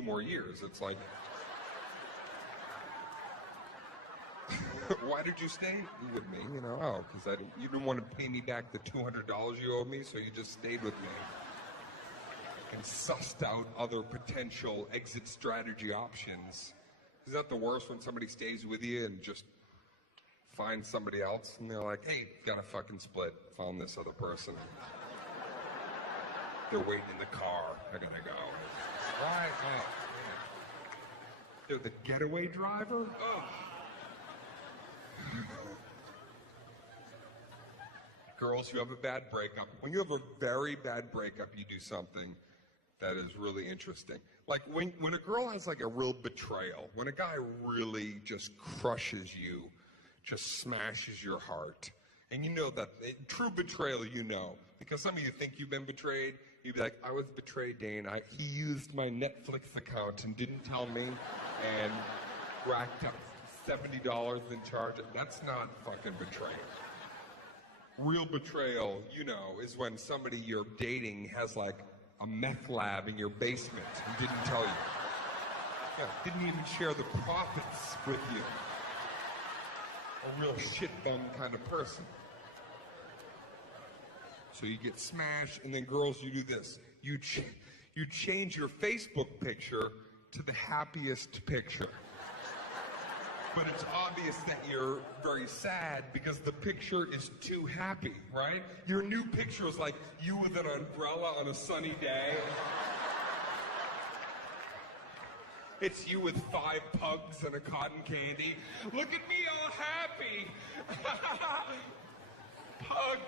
2 more years. It's like, why did you stay with me? You know, oh, because you didn't want to pay me back the $200 you owed me, so you just stayed with me and sussed out other potential exit strategy options. Is that the worst when somebody stays with you and just finds somebody else and they're like, hey, gotta fucking split, found this other person. They're waiting in the car, I gotta go. Right? Oh, they're the getaway driver? Oh. Girls, you have a bad breakup. When you have a very bad breakup, you do something that is really interesting. Like when a girl has like a real betrayal, when a guy really just crushes you, just smashes your heart, and you know that true betrayal, you know, because some of you think you've been betrayed. You'd be like, I was betrayed, Dane. He used my Netflix account and didn't tell me, and racked up $70 in charge. That's not fucking betrayal. Real betrayal, you know, is when somebody you're dating has like a meth lab in your basement and didn't tell you. Yeah, didn't even share the profits with you. A real shit-bum kind of person. So you get smashed, and then girls, you do this. You change your Facebook picture to the happiest picture. But it's obvious that you're very sad because the picture is too happy, right? Your new picture is like you with an umbrella on a sunny day. It's you with 5 pugs and a cotton candy. Look at me all happy. Pugs.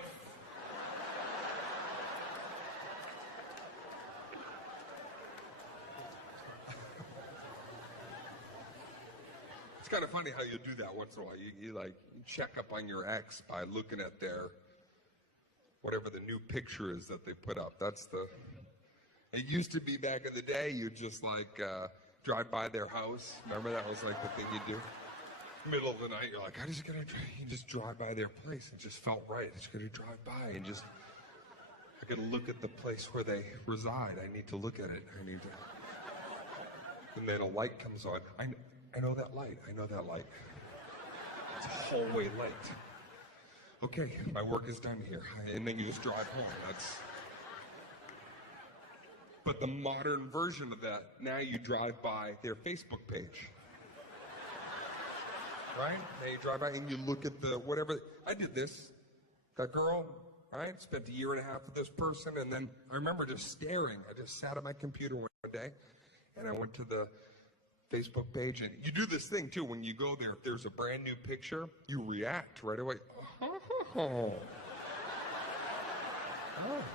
It's kind of funny how you do that once in a while. You like check up on your ex by looking at their, whatever the new picture is that they put up. It used to be back in the day, you'd just like drive by their house. Remember that was like the thing you do? Middle of the night, you're like, you just drive by their place. It just felt right. I just gotta drive by and I gotta look at the place where they reside. I need to look at it. And then a light comes on. I know that light. It's a whole way late. Okay, my work is done here. And then you just drive home. But the modern version of that, now you drive by their Facebook page. Right? Now you drive by and you look at whatever. I did this. That girl, right? Spent a year and a half with this person, and then I remember just staring. I just sat at my computer one day, and I went to the Facebook page, and you do this thing too when you go there. If there's a brand new picture, you react right away. Oh,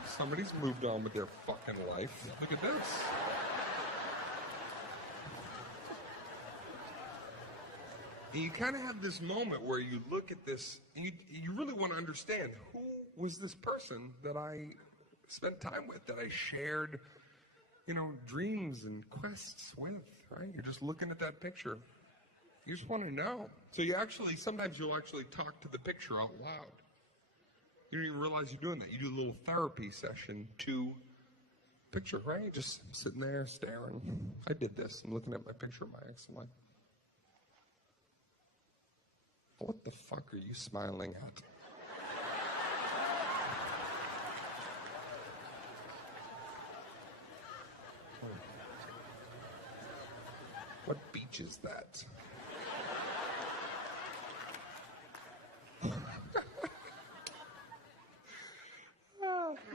somebody's moved on with their fucking life. Look at this. And you kind of have this moment where you look at this and you really want to understand who was this person that I spent time with, that I shared, dreams and quests with, right? You're just looking at that picture. You just want to know. So sometimes you'll actually talk to the picture out loud. You don't even realize you're doing that. You do a little therapy session to picture, right? Just sitting there staring. I did this. I'm looking at my picture of my ex. I'm like, what the fuck are you smiling at? What beach is that?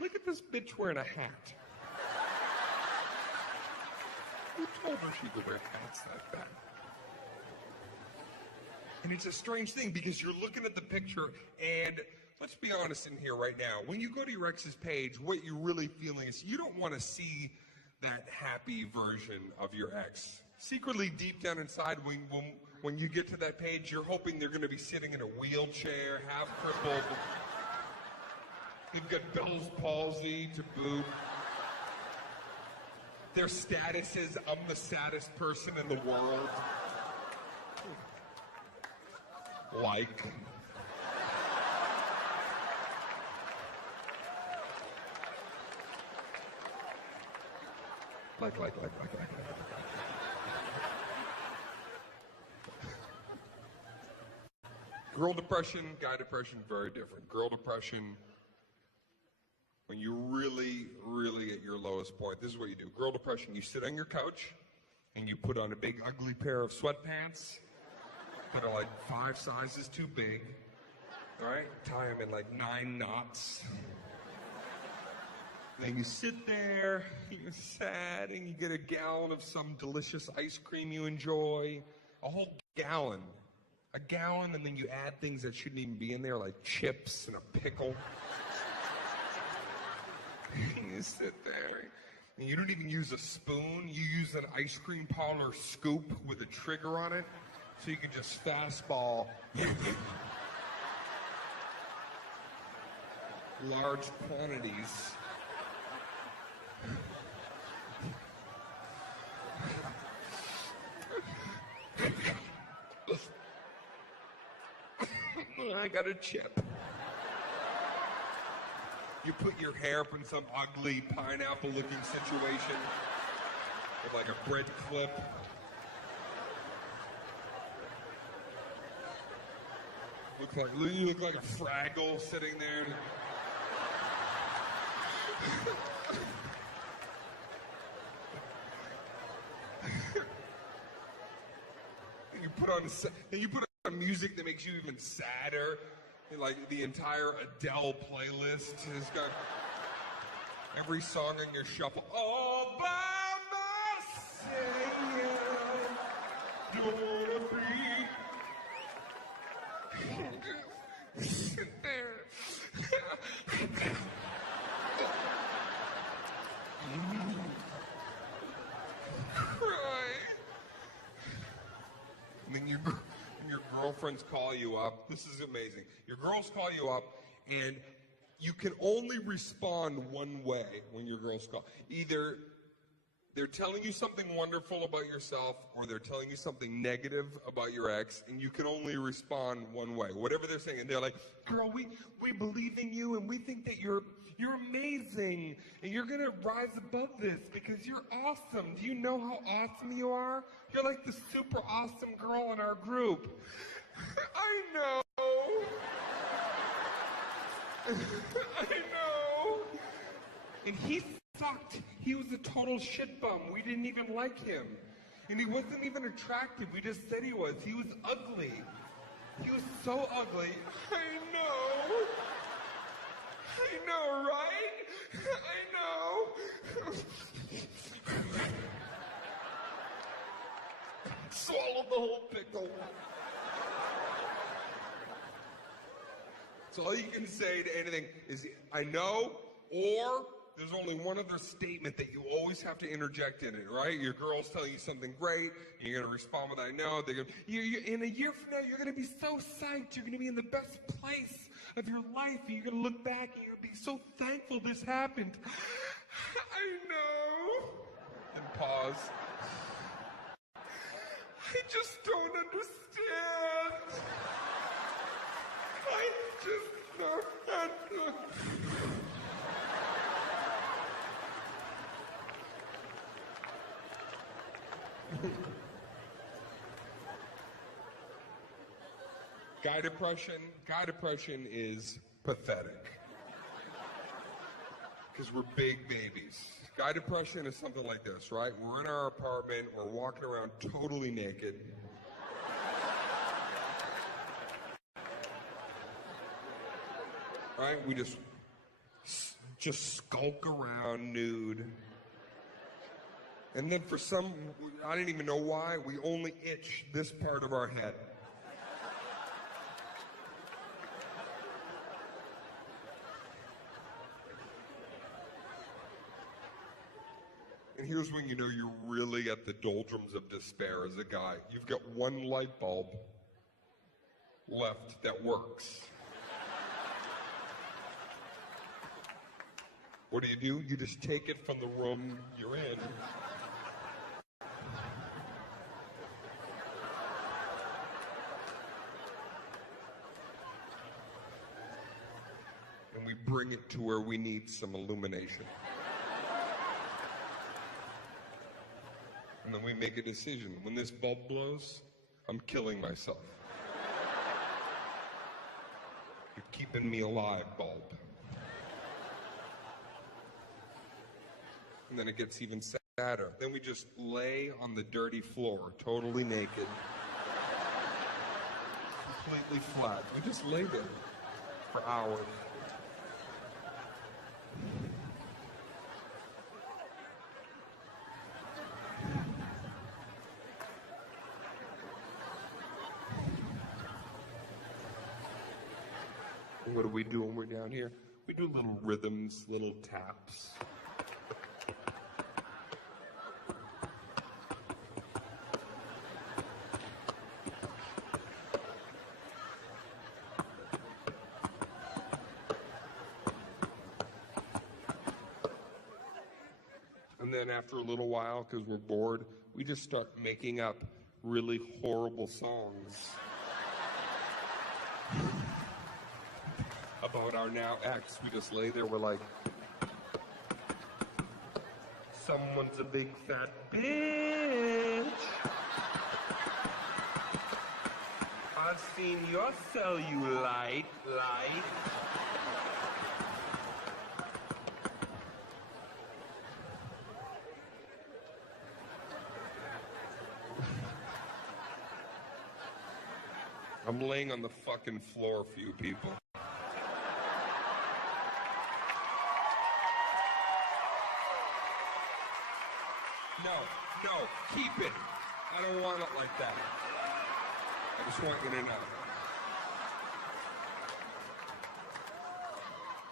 Look at this bitch wearing a hat. Who told her she could wear hats that bad? And it's a strange thing because you're looking at the picture, and let's be honest in here right now. When you go to your ex's page, what you're really feeling is you don't want to see that happy version of your ex. Secretly, deep down inside, when you get to that page, you're hoping they're going to be sitting in a wheelchair, half crippled. They've got Bell's palsy to boot. Their status is, I'm the saddest person in the world. Like. Girl depression, guy depression, very different. Girl depression, when you're really, really at your lowest point, this is what you do. Girl depression, you sit on your couch and you put on a big ugly pair of sweatpants that are like 5 sizes too big, right? Tie them in like 9 knots. Then you sit there, you're sad, and you get a gallon of some delicious ice cream you enjoy. A whole gallon. A gallon, and then you add things that shouldn't even be in there, like chips and a pickle. And you sit there, and you don't even use a spoon. You use an ice cream parlor scoop with a trigger on it, so you can just fastball large quantities. I got a chip. You put your hair up in some ugly pineapple-looking situation with like a bread clip. You look like a Fraggle sitting there. You put on music that makes you even sadder. Like the entire Adele playlist has got every song on your shuffle. All by myself, gonna be. Sit there. Cry. And then your girlfriends call you up. This is amazing. Your girls call you up, and you can only respond one way when your girls call. Either they're telling you something wonderful about yourself, or they're telling you something negative about your ex, and you can only respond one way. Whatever they're saying, and they're like, "Girl, we believe in you, and we think that you're amazing, and you're gonna rise above this because you're awesome. Do you know how awesome you are? You're like the super awesome girl in our group." I know. I know. And he sucked. He was a total shit bum. We didn't even like him. And he wasn't even attractive. We just said he was. He was ugly. He was so ugly. I know. I know, right? I know. Swallowed the whole pickle. So all you can say to anything is, I know, or there's only one other statement that you always have to interject in it, right? Your girl's telling you something great, and you're going to respond with, I know. They're gonna, in a year from now, you're going to be so psyched. You're going to be in the best place of your life. And you're going to look back, and you're going to be so thankful this happened. I know. And pause. I just don't understand. I just don't understand. Guy depression is pathetic. Because we're big babies. Guy depression is something like this, right? We're in our apartment, we're walking around totally naked. Right? We just skulk around nude. And then for some, I didn't even know why, we only itch this part of our head. And here's when you know you're really at the doldrums of despair as a guy. You've got one light bulb left that works. What do? You just take it from the room you're in. And we bring it to where we need some illumination. And then we make a decision. When this bulb blows, I'm killing myself. keeping me alive bulb. And then it gets even sadder. Then we just lay on the dirty floor, totally naked, completely flat. We just lay there for hours. What do we do when we're down here? We do little rhythms, little taps. And then after a little while, because we're bored, we just start making up really horrible songs about our now ex. We just lay there, we're like, someone's a big fat bitch. I've seen your cellulite, light. I'm laying on the fucking floor for you people. No, keep it. I don't want it like that. I just want you to know.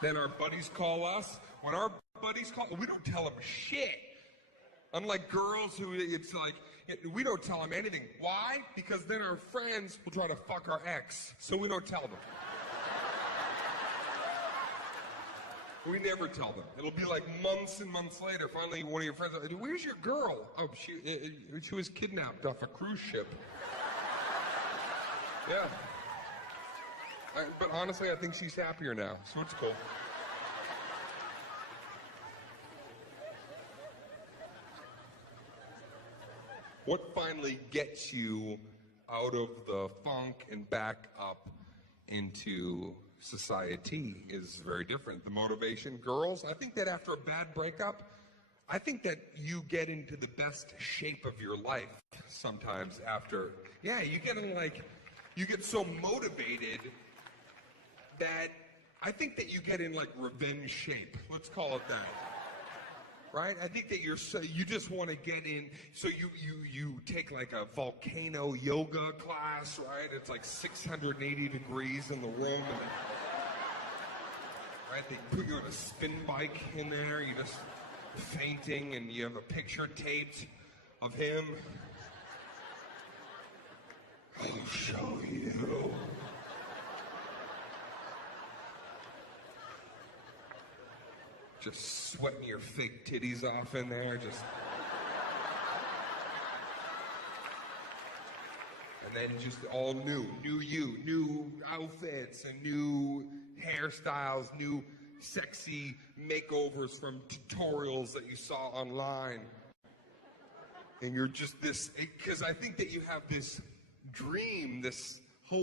Then our buddies call us. When our buddies call, we don't tell them shit. Unlike girls who, it's like, we don't tell them anything. Why? Because then our friends will try to fuck our ex, so we don't tell them. We never tell them. It'll be like months and months later. Finally, one of your friends, where's your girl? Oh, she was kidnapped off a cruise ship. Yeah. But honestly, I think she's happier now, so it's cool. What finally gets you out of the funk and back up into society is very different. The motivation, girls, I think that after a bad breakup, I think that you get into the best shape of your life sometimes after. Yeah, you get so motivated that I think that you get in like revenge shape. Let's call it that. Right? I think that you just want to get in, so you take like a volcano yoga class, right? It's like 680 degrees in the room. And, right? They put you on a spin bike in there, you just fainting, and you have a picture taped of him. I'll show you. Just sweating your fake titties off in there, just. And then just all new you, new outfits and new hairstyles, new sexy makeovers from tutorials that you saw online. And you're just this, because I think that you have this dream, this